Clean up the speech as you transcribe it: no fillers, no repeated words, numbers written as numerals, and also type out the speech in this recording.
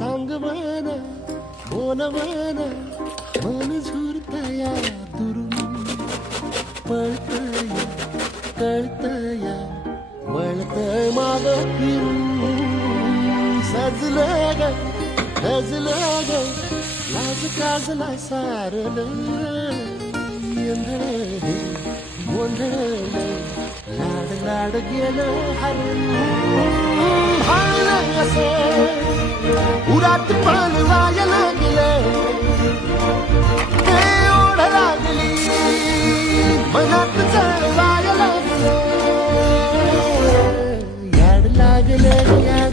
सांग म्हणा बोल म्हणा मन झुरतया दुरून पळतया कळतया वळतय माग फिरून सजलं ग गजलं ग लाज काजला सारलं येंधळ गोंधळ लाड लाड गेलं हरून हाळलं असं उरात पण वायला गेलं ते ओढ लागली मनात चढ वायला गेलं याड लागलं याड